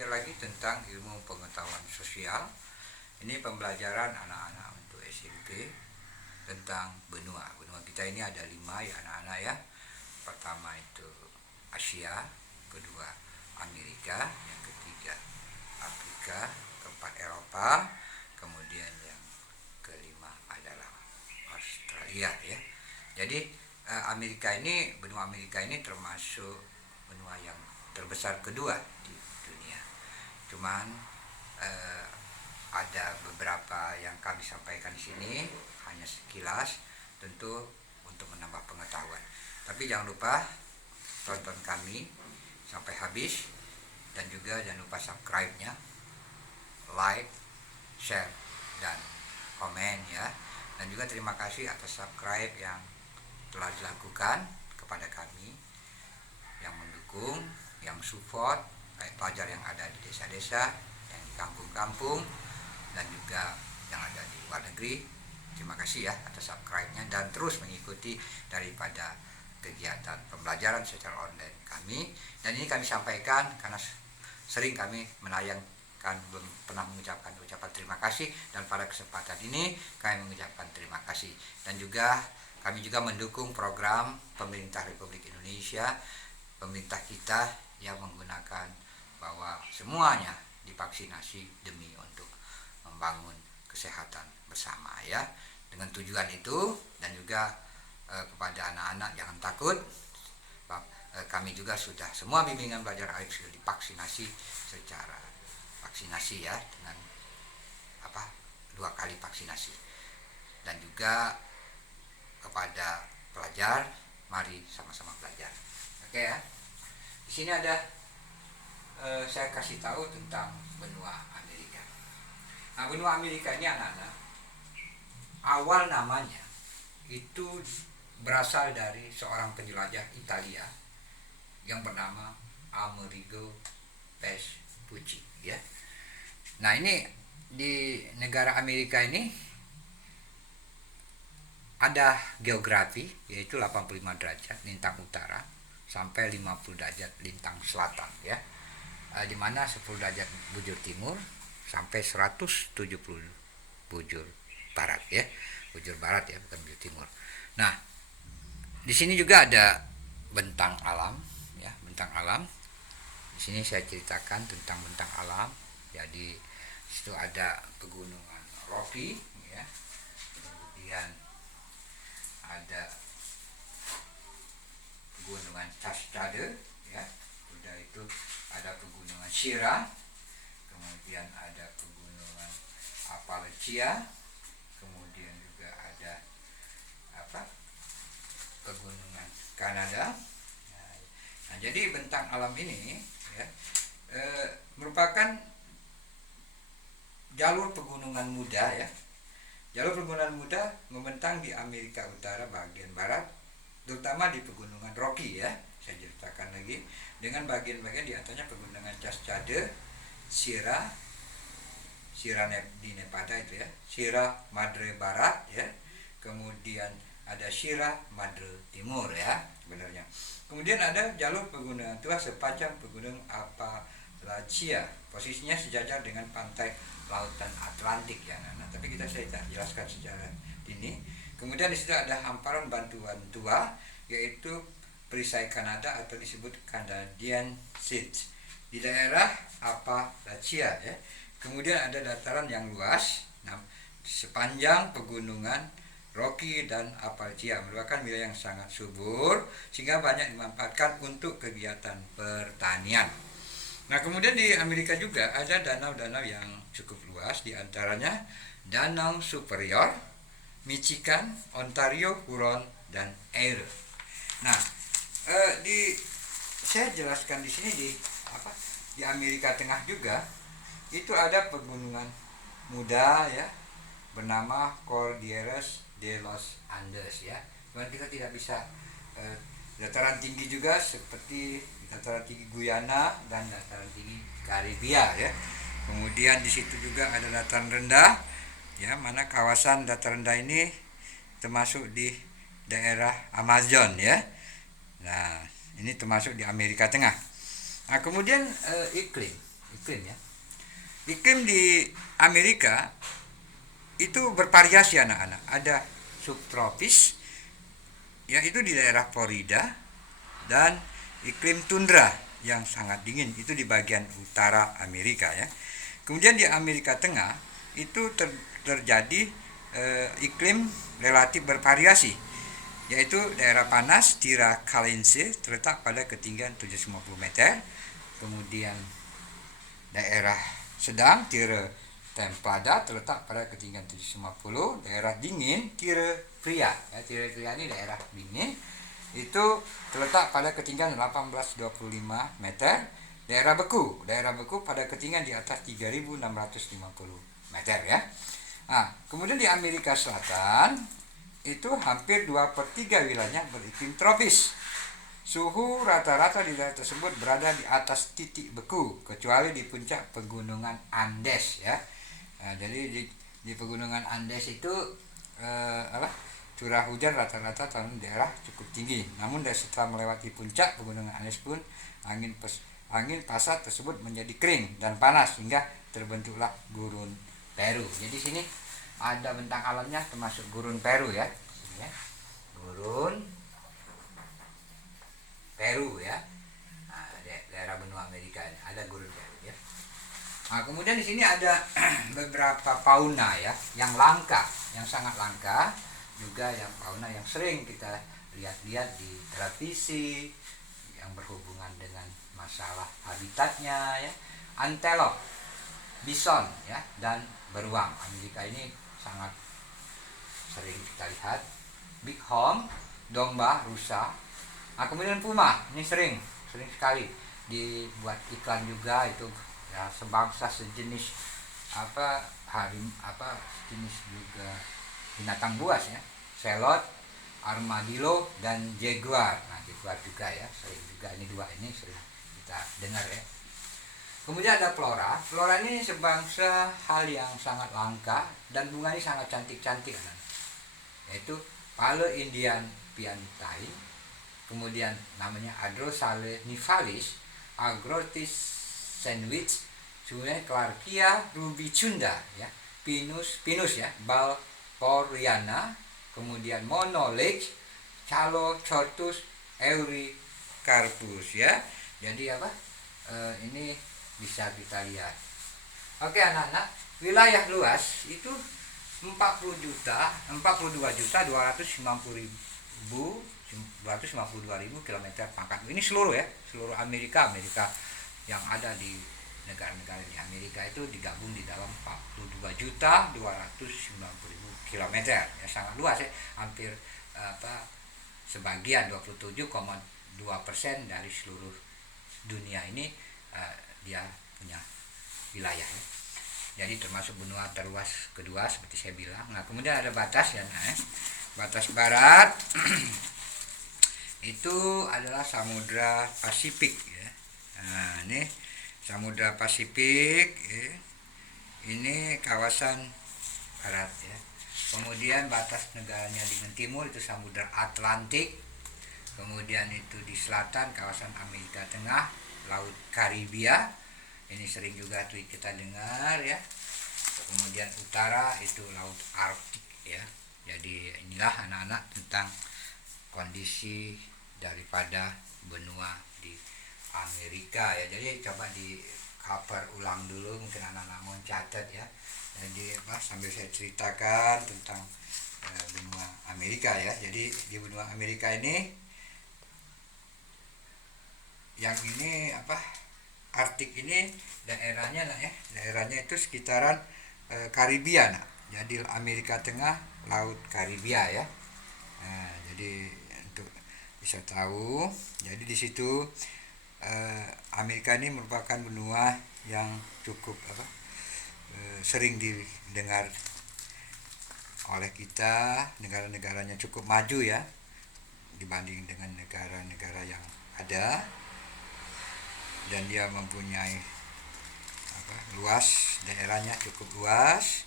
belajar lagi tentang ilmu pengetahuan sosial. Ini pembelajaran anak-anak untuk SMP tentang benua. Benua kita ini ada 5 ya anak-anak ya. Pertama itu Asia, kedua Amerika, yang ketiga Afrika, keempat Eropa, kemudian yang kelima adalah Australia ya. Jadi benua Amerika ini termasuk benua yang terbesar kedua di dunia. Cuman ada beberapa yang kami sampaikan di sini hanya sekilas, tentu untuk menambah pengetahuan. Tapi jangan lupa tonton kami sampai habis, dan juga jangan lupa subscribe-nya, like, share, dan komen ya. Dan juga terima kasih atas subscribe yang telah dilakukan kepada kami, yang mendukung, yang support, baik pelajar yang ada di desa-desa, yang di kampung-kampung, dan juga yang ada di luar negeri. Terima kasih ya atas subscribe-nya, dan terus mengikuti daripada kegiatan pembelajaran secara online kami. Dan ini kami sampaikan karena sering kami menayangkan, belum pernah mengucapkan ucapan terima kasih, dan pada kesempatan ini kami mengucapkan terima kasih. Dan juga kami juga mendukung program pemerintah Republik Indonesia, pemerintah kita yang menggunakan bahwa semuanya divaksinasi demi untuk membangun kesehatan bersama ya. Dengan tujuan itu, dan juga kepada anak-anak jangan takut, kami juga sudah semua bimbingan belajar AIK sudah divaksinasi secara vaksinasi ya, dengan 2 kali vaksinasi. Dan juga kepada pelajar, mari sama-sama belajar. Oke ya. Di sini ada saya kasih tahu tentang benua Amerika. Nah, benua Amerika ini anak-anak, awal namanya itu berasal dari seorang penjelajah Italia yang bernama Amerigo Vespucci ya. Nah, ini di negara Amerika ini ada geografi, yaitu 85 derajat lintang utara sampai 50 derajat lintang selatan ya. Di mana 10 derajat bujur timur sampai 170 bujur barat ya. Bujur barat ya, bukan bujur timur. Nah, di sini juga ada bentang alam ya, bentang alam. Di sini saya ceritakan tentang bentang alam. Jadi di situ ada pegunungan Rocky ya. Kemudian ada pegunungan Cascade ya, udah itu ada pegunungan Sierra, kemudian ada pegunungan Appalachia, kemudian juga ada pegunungan Kanada. Nah, jadi bentang alam ini ya, merupakan jalur pegunungan muda ya. Jalur pegunungan muda membentang di Amerika Utara bagian barat, terutama di pegunungan Rocky ya. Saya ceritakan lagi dengan bagian-bagian di antaranya pegunungan Cascade, Sierra di Nevada itu ya, Sierra Madre Barat ya, kemudian ada Sierra Madre Timur ya sebenarnya. Kemudian ada jalur pegunungan tua sepanjang pegunungan Appalachia, posisinya sejajar dengan pantai lautan Atlantik ya. Nah, tapi saya jelaskan secara ini. Kemudian di situ ada hamparan bantuan tua, yaitu perisai Kanada atau disebut Canadian Shield di daerah Appalachia ya. Kemudian ada dataran yang luas sepanjang pegunungan Rocky dan Appalachia, merupakan wilayah yang sangat subur sehingga banyak dimanfaatkan untuk kegiatan pertanian. Nah, kemudian di Amerika juga ada danau-danau yang cukup luas, di antaranya Danau Superior, Michigan, Ontario, Huron, dan Erie. Nah, saya jelaskan di sini di Amerika Tengah juga itu ada pegunungan muda ya, bernama Cordilleras de los Andes ya. Cuman kita tidak bisa dataran tinggi juga seperti dataran tinggi Guyana dan dataran tinggi Karibia ya. Kemudian di situ juga ada dataran rendah ya, mana kawasan dataran rendah ini termasuk di daerah Amazon ya. Nah, ini termasuk di Amerika Tengah. Nah, kemudian iklim iklim ya. Iklim di Amerika itu bervariasi anak-anak. Ada subtropis, yaitu di daerah Florida, dan iklim tundra yang sangat dingin itu di bagian utara Amerika ya. Kemudian di Amerika Tengah itu terjadi iklim relatif bervariasi, yaitu daerah panas Tira Kalinse terletak pada ketinggian 750 meter, kemudian daerah sedang Tira Templada terletak pada ketinggian 750, daerah dingin Tira Pria ya, Tira Pria ini daerah dingin itu terletak pada ketinggian 1825 meter, daerah beku pada ketinggian di atas 3650 meter ya. Nah, kemudian di Amerika Selatan itu hampir 2/3 wilayahnya beriklim tropis. Suhu rata-rata di daerah tersebut berada di atas titik beku, kecuali di puncak pegunungan Andes ya. Nah, jadi di pegunungan Andes itu curah hujan rata-rata tahun daerah cukup tinggi. Namun setelah melewati puncak pegunungan Andes pun angin pasat tersebut menjadi kering dan panas hingga terbentuklah gurun Peru. Jadi sini ada bentang alamnya termasuk gurun Peru ya. Gurun Peru ya. Nah, daerah benua Amerika ini ada gurun Peru ya. Nah, kemudian di sini ada beberapa fauna ya yang langka, yang sangat langka, juga yang fauna yang sering kita lihat-lihat di televisi yang berhubungan dengan masalah habitatnya ya. Antelop, bison ya, dan beruang. Amerika ini sangat sering kita lihat. Bighorn, domba, rusa. Nah, kemudian puma, ini sering sekali dibuat iklan juga, itu ya sebangsa sejenis jenis juga binatang buas ya. Selot, armadillo, dan jaguar. Nah, jaguar juga ya, sering juga ini dua ini sering kita dengar ya. Kemudian ada flora. Flora ini sebangsa hal yang sangat langka dan bunganya sangat cantik-cantik, yaitu Pale Indian piantai, kemudian namanya Adrosale nivalis, Agrotis sandwich, kemudian Clarkia rubicunda ya, Pinus ya, Balporiana, kemudian Monolix, Calochortus euricarpus ya. Jadi ini bisa kita lihat. Oke anak-anak, wilayah luas itu 42.252.000 kilometer pangkat. Ini seluruh Amerika yang ada di negara-negara di Amerika itu digabung di dalam 42.290.000 kilometer. Ya sangat luas ya, hampir sebagian 27,2% dari seluruh dunia ini dia punya wilayah ya. Jadi termasuk benua terluas kedua seperti saya bilang. Nah, kemudian ada batas ya, batas barat itu adalah Samudra Pasifik ya. Nah, ini Samudra Pasifik ya. Ini kawasan barat ya. Kemudian batas negaranya dengan timur itu Samudra Atlantik. Kemudian itu di selatan kawasan Amerika Tengah, Laut Karibia. Ini sering juga kita dengar ya. Kemudian utara itu Laut Arktik ya. Jadi inilah anak-anak tentang kondisi daripada benua di Amerika ya. Jadi coba di cover ulang dulu, mungkin anak-anak mau catat ya. Jadi sambil saya ceritakan tentang benua Amerika ya. Jadi di benua Amerika ini yang ini Arktik ini daerahnya daerahnya itu sekitaran Karibia jadi Amerika Tengah, Laut Karibia ya. Nah, jadi untuk bisa tahu, jadi di situ Amerika ini merupakan benua yang cukup sering didengar oleh kita, negara-negaranya cukup maju ya dibanding dengan negara-negara yang ada, dan dia mempunyai luas, daerahnya cukup luas.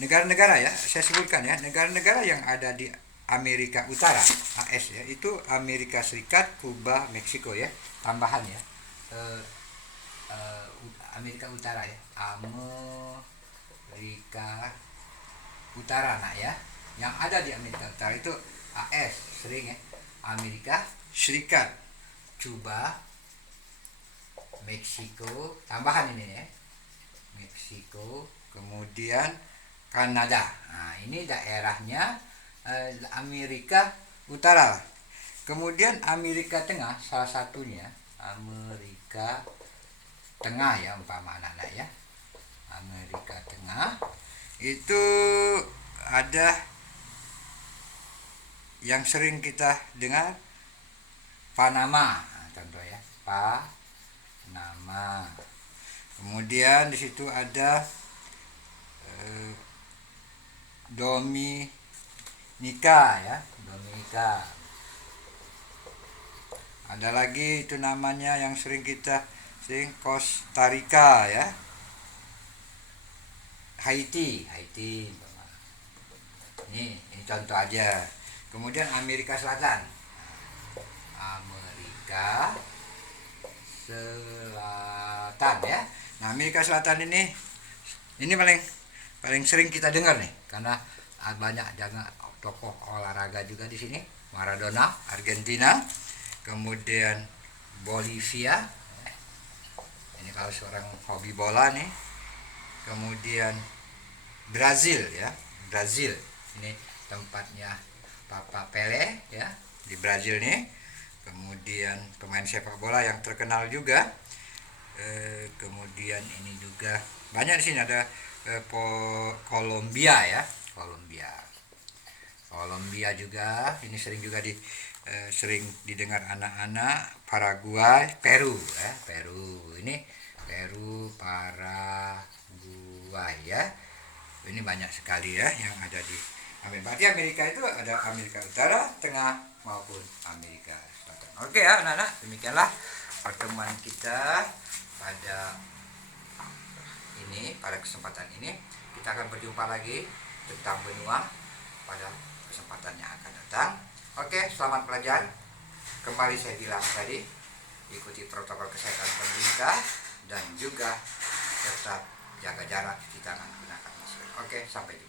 Negara-negara ya, saya sebutkan ya, negara-negara yang ada di Amerika Utara, AS ya, itu Amerika Serikat, Kuba, Meksiko ya, tambahan ya. eh, Amerika Utara ya, Amerika Utara nak ya. Yang ada di Amerika Utara itu AS sering ya, Amerika Serikat, Cuba, Meksiko, tambahan ini ya, Meksiko, kemudian Kanada. Nah, ini daerahnya Amerika Utara. Kemudian Amerika Tengah salah satunya, Amerika Tengah ya umpama anak-anak ya. Amerika Tengah itu ada yang sering kita dengar, Panama. Nah, contoh ya, Panama. Kemudian di situ ada Dominika ya, Dominika. Ada lagi itu namanya yang sering Costa Rica ya. Haiti. Ini contoh aja. Kemudian Amerika Selatan. Amerika Selatan ya. Nah, Amerika Selatan ini paling sering kita dengar nih, karena banyak jangan tokoh olahraga juga di sini. Maradona, Argentina, kemudian Bolivia. Ini kalau seorang hobi bola nih. Kemudian Brazil ya, Brazil. Ini tempatnya Papa Pelé ya, di Brazil nih. Kemudian pemain sepak bola yang terkenal juga. Kemudian ini juga banyak di sini ada Kolombia ya, Kolombia juga. Ini sering juga sering didengar anak-anak. Paraguay, Peru ya, Peru. Ini Peru, Paraguay ya. Ini banyak sekali ya yang ada di Amerika. Berarti Amerika itu ada Amerika Utara, Tengah maupun Amerika Selatan. Oke ya anak-anak, demikianlah pertemuan kita pada kesempatan ini. Kita akan berjumpa lagi tentang benua pada kesempatan yang akan datang. Oke, selamat belajar. Kembali saya bilang tadi, ikuti protokol kesehatan pemerintah dan juga tetap jaga jarak, cuci tangan, gunakan masker. Oke, sampai jumpa.